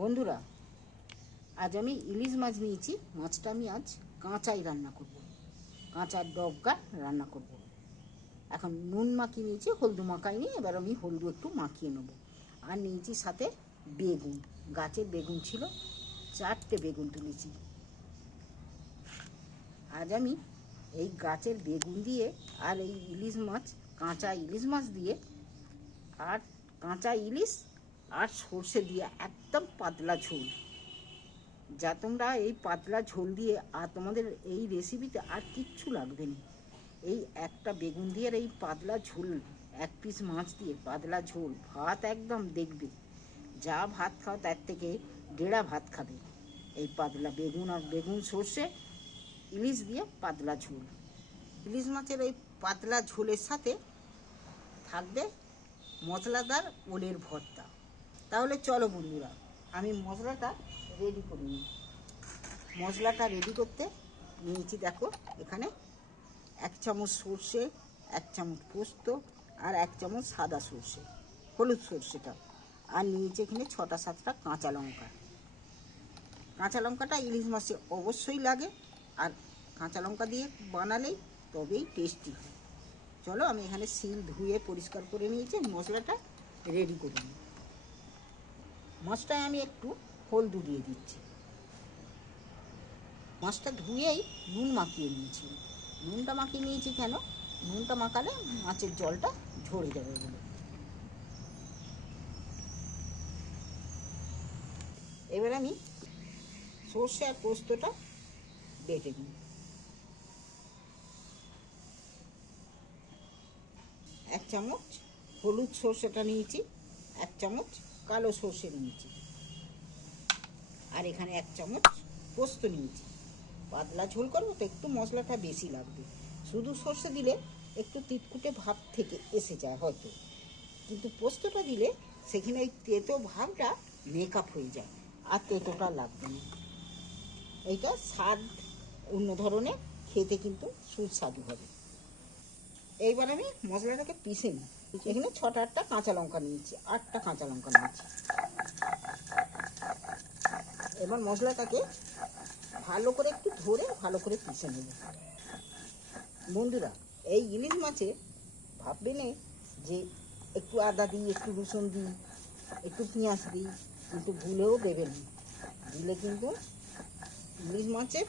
বন্ধুরা, আজ আমি ইলিশ মাছ নিয়েছি। মাছটা আমি আজ কাঁচাই রান্না করব। কাঁচা ডবকা রান্না করব। এখন নুন মাখিয়ে নিয়েছি, হলদু মাখাই নিয়ে এবার আমি হলদু একটু মাখিয়ে নেব। আর নিয়েছি সাথে বেগুন গাছের বেগুন ছিল, চারটে বেগুন তুলেছি। আজ আমি এই গাছের বেগুন দিয়ে আর এই ইলিশ মাছ, কাঁচা ইলিশ মাছ দিয়ে, আর কাঁচা ইলিশ আর সর্ষে দিয়ে একদম পাতলা ঝোল। যা তোমরা এই পাতলা ঝোল দিয়ে আর তোমাদের এই রেসিপিতে আর কিচ্ছু লাগবে না। এই একটা বেগুন দিয়ে এই পাতলা ঝোল, এক পিস মাছ দিয়ে পাতলা ঝোল, ভাত একদম দেখবে। যা ভাত খাও তার থেকে ডেড়া ভাত খাবে। এই পাতলা বেগুন আর বেগুন সর্ষে, ইলিশ দিয়ে পাতলা ঝোল। ইলিশ মাছের এই পাতলা ঝোলের সাথে থাকবে মশলাদার ওলের ভর্তা। তাহলে চলো বন্ধুরা, আমি মশলাটা রেডি করে নিই। মশলাটা রেডি করতে নিয়েছি, দেখো, এখানে এক চামচ সর্ষে, এক চামচ পোস্ত আর এক চামচ সাদা সর্ষে, হলুদ সর্ষেটা। আর নিয়েছি এখানে ছটা সাতটা কাঁচা লঙ্কা। কাঁচা লঙ্কাটা ইলিশ মাছে অবশ্যই লাগে, আর কাঁচা লঙ্কা দিয়ে বানালেই তবেই টেস্টি হয়। চলো, আমি এখানে শিল ধুয়ে পরিষ্কার করে নিয়েছি, মশলাটা রেডি করে নিই। মাছটায় আমি একটু হলদু দিয়ে দিচ্ছি। মাছটা ধুয়েই নুন মাখিয়ে নিয়েছি। নুনটা মাখিয়ে নিয়েছি কেন? নুনটা মাখালে মাছের জলটা ঝরে যাবে বলে। এবার আমি সর্ষে আর পোস্তটা বেটে নিই। এক চামচ হলুদ সর্ষেটা নিয়েছি, এক চামচ কালো সর্ষে নিয়েছি আর এখানে এক চামচ পোস্ত নিয়েছি। পাতলা ঝোল করব তো একটু মশলাটা বেশি লাগবে। শুধু সর্ষে দিলে একটু তিতকুটে ভাব থেকে এসে যায় হয়তো। কিন্তু পোস্তটা দিলে সেখানে ওই তেতো ভাবটা মেকআপ হয়ে যায়, আর তেতোটা লাগবে না। এইটা স্বাদ অন্য ধরনের, খেতে কিন্তু সুস্বাদু হবে। এইবার আমি মশলাটাকে পিষে নিই। এখানে ছটা আটটা কাঁচা লঙ্কা নিয়েছি, আটটা কাঁচা লঙ্কা নিয়েছি। এবার মশলাটাকে ভালো করে একটু ধরে ভালো করে পিষে নেব। বন্ধুরা, এই ইলিশ মাছে ভাববে না যে একটু আদা দিই, একটু রসুন দিই, একটু পেঁয়াজ দিই, কিন্তু ভুলেও দেবেন না। দিলে কিন্তু ইলিশ মাছের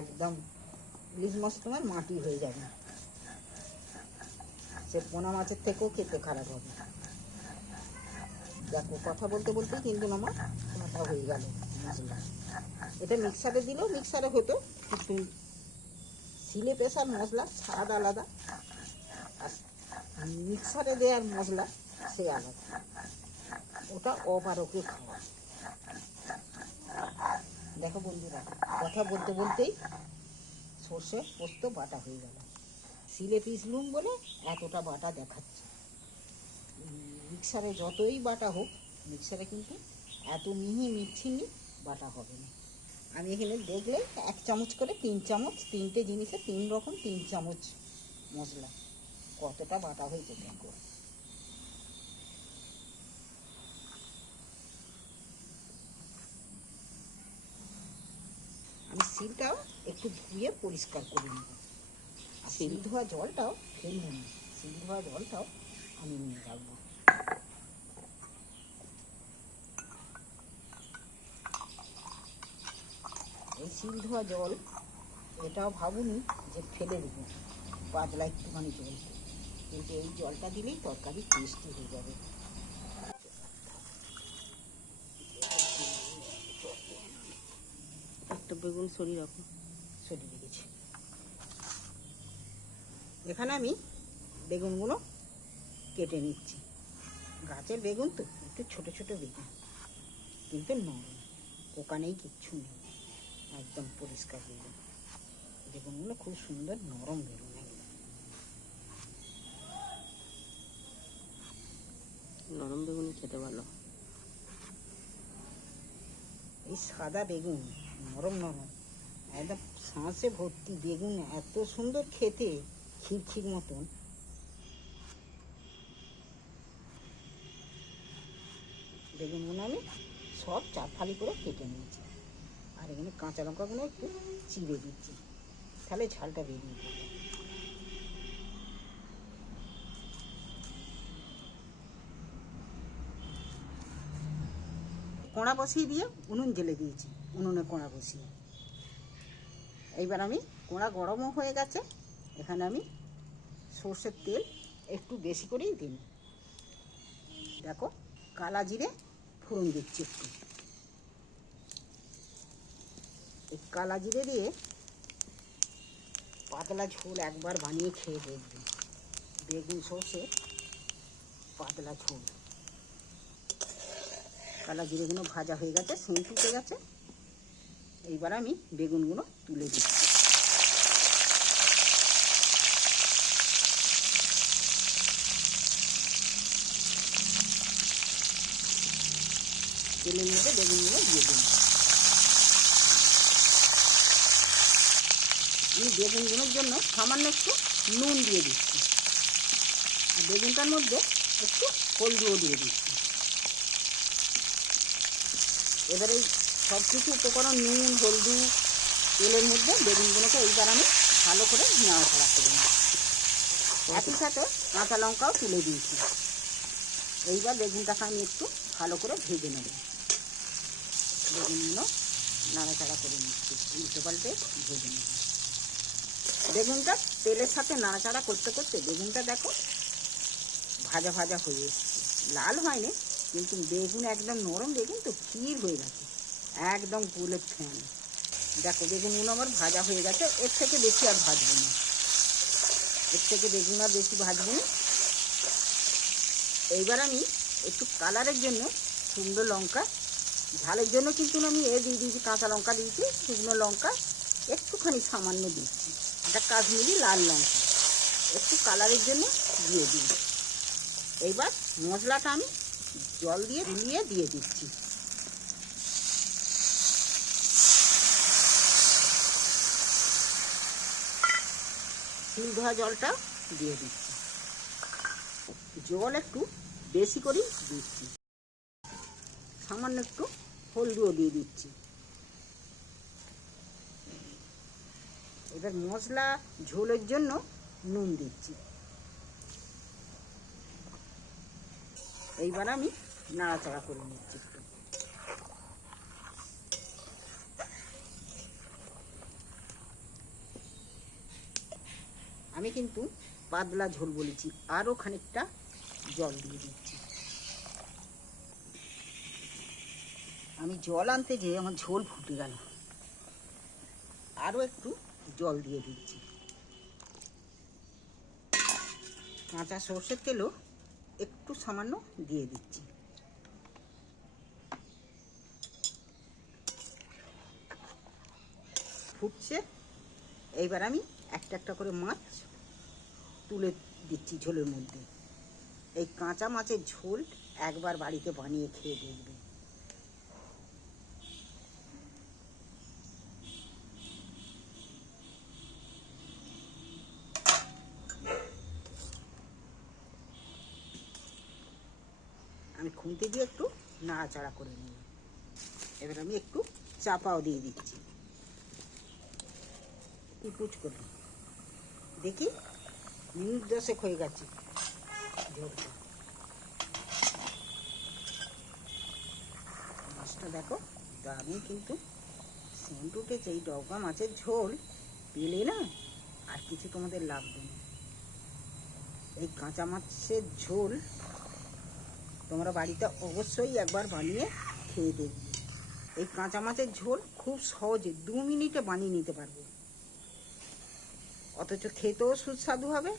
একদম, ইলিশ মাছ তোমার মাটি হয়ে যাবে। সে পোনা মাছের থেকেও খেতে খারাপ হবে। দেখো, কথা বলতে বলতেই কিন্তু আমার মাথা হয়ে গেল মশলা। এটা মিক্সারে দিলেও মিক্সারে হতো, কিন্তু শিলে পেশার মশলা স্বাদ আলাদা। আর মিক্সারে দেওয়ার মশলা সে আলাদা। ওটা অপারকে খাওয়া। দেখো বন্ধুরা, কথা বলতে বলতেই সর্ষে পোস্ত বাটা হয়ে গেল। শিলে পিসলুম বলে এতটা বাটা দেখাচ্ছে। মিক্সারে যতই বাটা হোক, মিক্সারে কিন্তু এত মিহি মিছিনি বাটা হবে না। আমি এখানে দেখলে এক চামচ করে তিন চামচ, তিনটে জিনিসে তিন রকম তিন চামচ মশলা। কতটা বাটা হয়েছে দেখো। আমি শিলটাও একটু ধুয়ে পরিষ্কার করে নেব। আর ধোয়া জলটাও ফেলব না। শিল ধোয়া জলটাও আমি নিয়ে রাখব এই শিল ধোয়া জল এটাও ভাবুনি যে ফেলে দেবো পাতলা একটুখানি জল। কিন্তু এই জলটা দিলেই তরকারি টেস্টি হয়ে যাবে। একটা বেগুন সরিয়ে রাখো। সরিয়ে এখানে আমি বেগুনগুলো কেটে নিচ্ছি। গাছের বেগুন তো একটু ছোট ছোট বেগুন। কিন্তু নরম পোকা নেই কিচ্ছু নেই। একদম পরিষ্কার বেগুন। বেগুনগুলো খুব সুন্দর নরম বেগুন নরম বেগুনই খেতে ভালো। এই সাদা বেগুন নরম নরম একদম শাঁসে ভর্তি বেগুন এত সুন্দর খেতে। খিরখির মতন। বেগুনগুলো আমি সব চার ফালি করে কেটে নিয়েছি। আর এখানে কাঁচা লঙ্কাগুলো একটু চিড়ে দিচ্ছি। তাহলে ঝালটা বেরিয়ে পড়বে কোঁড়া বসিয়ে দিয়ে উনুন জেলে দিয়েছি। উনুনে কোঁড়া বসিয়ে। এইবার আমি কোঁড়া গরমও হয়ে গেছে। এখানে আমি সর্ষের তেল একটু বেশি করেই দিন দেখো, কালা জিরে ফোড়ন দিচ্ছি একটু। এই কালা জিরে দিয়ে পাতলা ঝোল একবার বানিয়ে খেয়ে দেখবে। বেগুন সর্ষে, পাতলা ঝোল। কালা জিরেগুলো ভাজা হয়ে গেছে, সেন্ট উঠে গেছে। এইবার আমি বেগুনগুলো তুলে দিচ্ছি। তেলের মধ্যে বেগুনগুলো দিয়ে দিন আমি বেগুনগুলোর জন্য সামান্য একটু নুন দিয়ে দিচ্ছি আর বেগুনটার মধ্যে একটু হলদিও দিয়ে দিচ্ছি এবারে এই সব কিছু উপকরণ নুন হলদি তেলের মধ্যে বেগুনগুলোকে এইবার আমি ভালো করে নেওয়া করে নিই একই সাথে কাঁচা লঙ্কাও তুলে দিয়েছি এইবার বেগুনটাকে আমি একটু ভালো করে ভেজে নেব বেগুনগুলো নাড়াচাড়া করে নিচ্ছি। উল্টে পাল্টে ভেজে নেব। বেগুনটা তেলের সাথে নাড়াচাড়া করতে করতে বেগুনটা দেখো ভাজা ভাজা হয়ে এসছে। লাল হয়নি, কিন্তু বেগুন একদম নরম বেগুন তো ক্ষীর হয়ে গেছে। একদম গুলের ফ্যান দেখো বেগুনগুলো আমার ভাজা হয়ে গেছে, এর থেকে বেশি আর ভাজবো না। এর থেকে বেগুন আর বেশি ভাজবো না। এইবার আমি একটু কালারের জন্য শুকনো লঙ্কা ঝালের জন্য কিন্তু আমি এ দিয়ে দিয়েছি কাঁচা লঙ্কা দিয়েছি, শুকনো লঙ্কা, একটুখানি সামান্য দিচ্ছি এটা কাশ্মীরি লাল লঙ্কা, একটু কালারের জন্য দিয়ে দিই এইবার মশলাটা আমি জল দিয়ে গুলিয়ে দিয়ে দিচ্ছি। তিল ধোয়া জলটা দিয়ে দিচ্ছি। জল একটু বেশি করেই দিচ্ছি। সামান্য একটু হলদিও দিয়ে দিচ্ছি। এবার মশলা, ঝোলের জন্য নুন দিচ্ছি। এইবার আমি নাড়াচাড়া করে নিচ্ছি একটু। আমি কিন্তু পাতলা ঝোল বলেছি আরও খানিকটা জল দিয়ে দিচ্ছি। আমি জল আনতে যেয়ে আমার ঝোল ফুটে গেল। আরও একটু জল দিয়ে দিচ্ছি। কাঁচা সর্ষের তেলও একটু সামান্য দিয়ে দিচ্ছি। ফুটছে। এইবার আমি একটা একটা করে মাছ তুলে দিচ্ছি ঝোলের মধ্যে। এই কাঁচা মাছের ঝোল একবার বাড়িতে বানিয়ে খেয়ে দেখবে। খুন্তি দিয়ে একটু নাড়াচাড়া করে নিই। এবার আমি একটু চাপাও দিয়ে দিচ্ছি। কুচকুচ করে। দেখি মিনিট দশেক হয়ে গেছে। মাছটা দেখো দারুণ কিন্তু। সেন্ট উঠেছে, এই ডগা মাছের ঝোল। পেলে না আর কিছু তোমাদের লাগবে না। এই কাঁচা মাছের ঝোল তোমরা বাড়িতে অবশ্যই একবার বানিয়ে খেয়ে দেখবে। এই কাঁচা মাছের ঝোল খুব সহজে দু মিনিটে বানিয়ে নিতে পারবে। অথচ খেতেও সুস্বাদু হবে,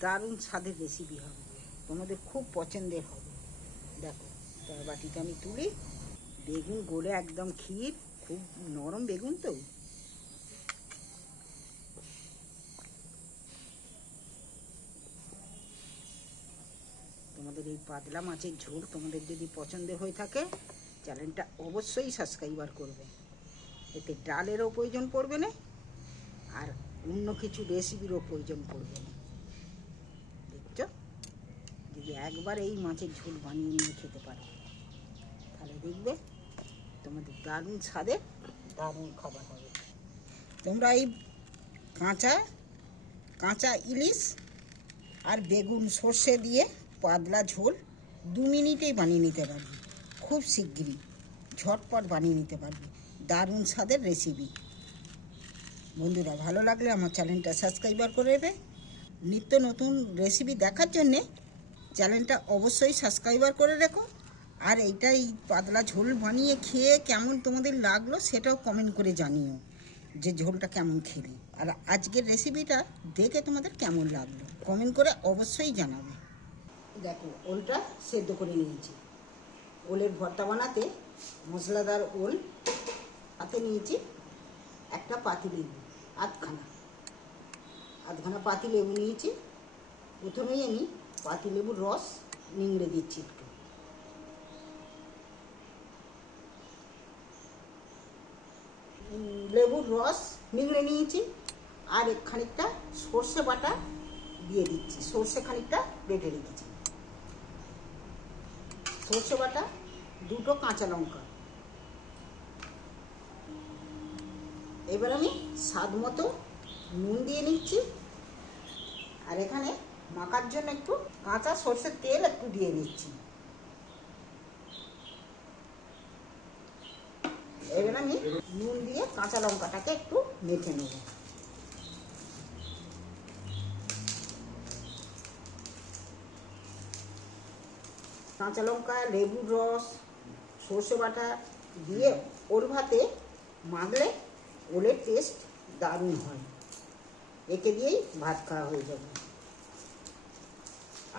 দারুণ স্বাদের রেসিপি হবে। তোমাদের খুব পছন্দের হবে। দেখো তার বাটিটা আমি তুলি, বেগুন, গলে একদম ক্ষীর, খুব নরম বেগুন তো। তোমাদের এই পাতলা মাছের ঝোল তোমাদের যদি পছন্দ হয়ে থাকে, চ্যানেলটা অবশ্যই সাবস্ক্রাইবার করবে। এতে ডালেরও প্রয়োজন পড়বে না, আর অন্য কিছু রেসিপিরও প্রয়োজন পড়বে না। দেখছ? যদি একবার এই মাছের ঝোল বানিয়ে নিয়ে খেতে পারো, তাহলে দেখবে তোমাদের দারুণ স্বাদের দারুণ খাবার হবে। তোমরা এই কাঁচা কাঁচা ইলিশ আর বেগুন সর্ষে দিয়ে পাতলা ঝোল দু মিনিটেই বানিয়ে নিতে পারবি। খুব শিগগিরই ঝটপট বানিয়ে নিতে পারবি। দারুণ স্বাদের রেসিপি বন্ধুরা, ভালো লাগলে আমার চ্যানেলটা সাবস্ক্রাইবার করে দেবে নিত্য নতুন রেসিপি দেখার জন্যে চ্যানেলটা অবশ্যই সাবস্ক্রাইবার করে রেখো। আর এইটাই পাতলা ঝোল বানিয়ে খেয়ে কেমন তোমাদের লাগল সেটাও কমেন্ট করে জানিও যে ঝোলটা কেমন খেলে। আর আজকের রেসিপিটা দেখে তোমাদের কেমন লাগল? কমেন্ট করে অবশ্যই জানাবে। দেখো, ওলটা সেদ্ধ করে নিয়েছি। ওলের ভর্তা বানাতে মশলাদার ওল হাতে নিয়েছি একটা পাতি লেবু, আধখানা। আধখানা পাতি লেবু নিয়েছি। প্রথমেই আমি পাতি লেবুর রস নিংড়ে দিচ্ছি একটু। লেবুর রস নিংড়ে নিয়েছি আর খানিকটা সর্ষে বাটা দিয়ে দিচ্ছি। সর্ষে খানিকটা বেটে রেখেছি। সর্ষে বাটা, দুটো কাঁচা লঙ্কা। এবার আমি স্বাদ মতো নুন দিয়ে নিচ্ছি। আর এখানে মাখার জন্য একটু কাঁচা সর্ষের তেল একটু দিয়ে নিচ্ছি এবার আমি নুন দিয়ে কাঁচা লঙ্কাটাকে একটু মেখে নেব। কাঁচা লঙ্কা লেবুর রস, সর্ষে বাটা দিয়ে ওর ভাতে মাখলে ওলের টেস্ট দারুণ হয়। একে দিয়েই ভাত খাওয়া হয়ে যাবে।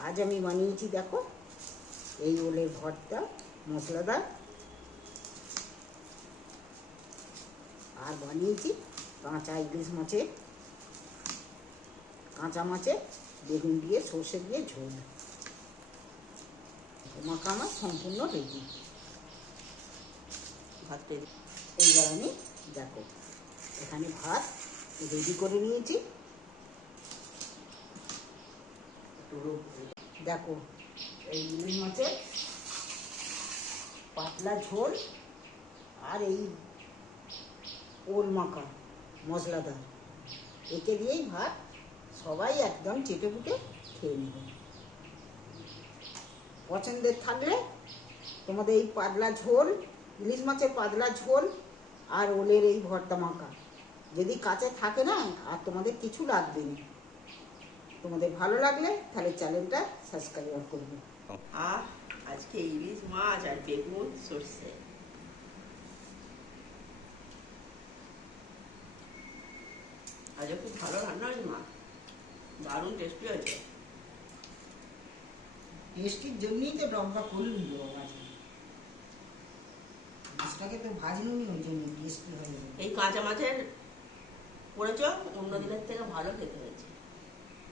আজ আমি বানিয়েছি দেখো, এই ওলের ভর্তা, মশলাদার। আর বানিয়েছি কাঁচা ইলিশ মাছের। কাঁচা মাছের বেগুন দিয়ে সর্ষে দিয়ে ঝোল। মাখা আমার সম্পূর্ণ রেডি। ভাত রেডি। এইবার আমি দেখো, এখানে ভাত রেডি করে নিয়েছি। দেখো, এই ইলিশ মাছের পাতলা ঝোল আর এই ওল মাখা মশলাদার। একে দিয়েই ভাত সবাই একদম চেটে খেয়ে নেবে। পছন্দের থাকলে তোমাদের এই পাতলা ঝোল, ইলিশ মাছের পাতলা ঝোল আর ওলের এই ভর্তা মাখা। যদি কাছে থাকে না, আর তোমাদের কিছু লাগবে না, তোমাদের ভালো লাগলে তাহলে চ্যানেলটা সাবস্ক্রাইব করবে। আর আজকে ইলিশ মাছ আর বেগুন সর্ষে। আজকে খুব ভালো রান্না হয়েছে মা। দারুণ টেস্টি হয়েছে। টেস্টির জন্যই তো ডবটা খুলুন আজকে মাছটাকে তো ভাজলুনি ওই জন্য টেস্টি হয়ে এই কাঁচা মাছের করেছ, অন্য দিনের থেকে ভালো খেতে হয়েছে।